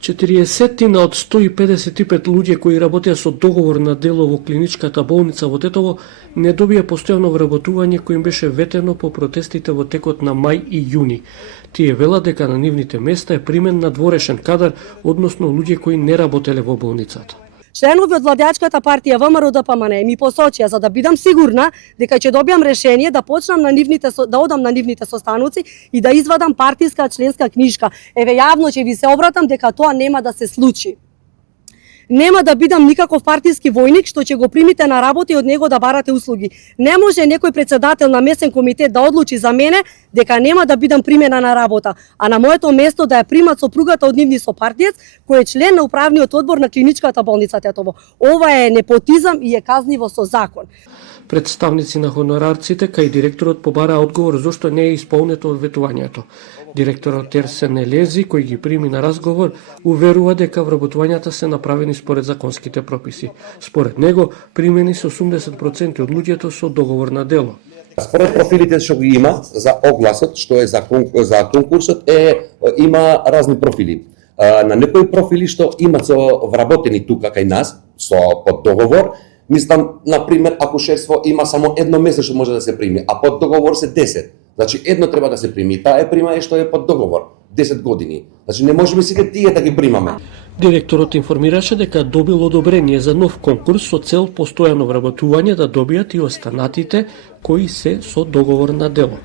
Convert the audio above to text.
40 од 155 луѓе кои работеа со договор на дело во клиничката болница во Тетово не добија постојано вработување кој им беше ветено по протестите во текот на мај и јуни. Тие велат дека на нивните места е примен надворешен кадар, односно луѓе кои не работеле во болницата. Членови од владеачката партија ВМРО-ДПМН ми посочија за да бидам сигурна дека ќе добиам решение да почнам да одам на нивните состаноци и да извадам партиска членска книжка. Еве јавно ќе ви се обратам дека тоа нема да се случи. Нема да бидам никаков партиски војник што ќе го примите на работа и од него да барате услуги. Не може некој председател на месен комитет да одлучи за мене дека нема да бидам примена на работа, а на моето место да ја примат сопругата од нивни сопартиец, кој е член на управниот одбор на клиничката болница Тетово. Ова е непотизам и е казниво со закон. Представници на хонорарците кај директорот побараа одговор зошто не е исполнето ветувањето. Директорот Ерсен Елези, кој ги прими на разговор, уверува дека вработувањата се направени според законските прописи. Според него, примени се 80% од луѓето со договор на дело. Според профилите што ги има за огласот, што е за конкурсот, има разни профили. На некои профили што имат со вработени тука кај нас, со под договор, мислам, например, акушерство има само едно месечно може да се прими, а под договор се 10. Значи, едно треба да се прими. Таа е прима што е под договор, 10 години. Значи, не можеме сите тие да ги примаме. Директорот информираше дека добил одобрение за нов конкурс со цел постојано вработување да добијат и останатите кои се со договор на дело.